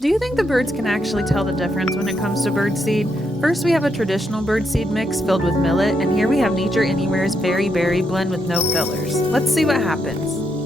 Do you think the birds can actually tell the difference when it comes to birdseed? First, we have a traditional birdseed mix filled with millet, and here we have Nature Anywhere's Berry Berry blend with no fillers. Let's see what happens.